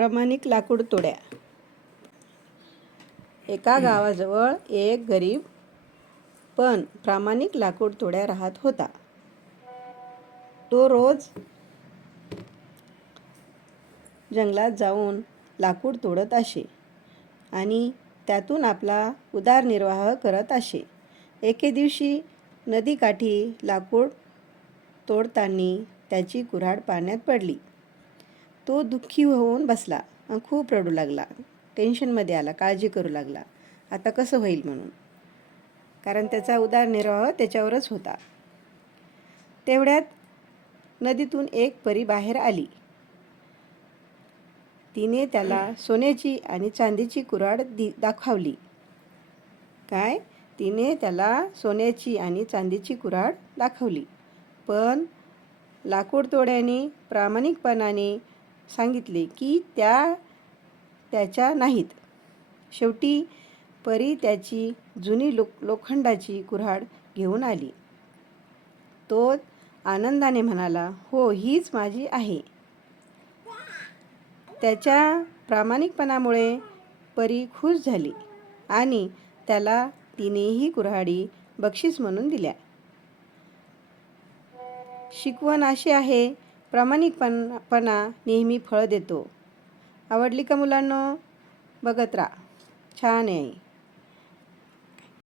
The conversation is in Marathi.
प्रामाणिक लाकूड तोड्या. एका गावाजवळ एक गरीब पण प्रामाणिक लाकूड तोड्या राहत होता. तो रोज जंगलात जाऊन लाकूड तोडत असे आणि त्यातून आपला उदरनिर्वाह करत असे. एके दिवशी नदीकाठी लाकूड तोडताना त्याची कुऱ्हाड पाण्यात पडली. तो दुःखी होऊन बसला आणि खूप रडू लागला. टेन्शनमध्ये आला, काळजी करू लागला आता कसं होईल म्हणून, कारण त्याचा उदरनिर्वाह त्याच्यावरच होता. तेवढ्यात नदीतून एक परी बाहेर आली. तिने त्याला सोन्याची आणि चांदीची कुऱ्हाड दाखवली. तिने त्याला सोन्याची आणि चांदीची कुऱ्हाड दाखवली, पण लाकूड तोड्याने प्रामाणिकपणाने सांगितले की त्याच्या नाहीत. शेवटी परी त्याची जुनी लोखंडाची कुऱ्हाड घेऊन आली. तो आनंदाने म्हणाला, "हो, हीच माझी आहे." त्याच्या प्रामाणिकपणामुळे परी खुश झाली आणि त्याला तिन्ही कुऱ्हाडी बक्षीस म्हणून दिल्या. शिकवण अशी आहे, प्रामाणिकपणा नेहमी फळ देतो. आवडली का मुलांनो? बघत राहा, छान आहे.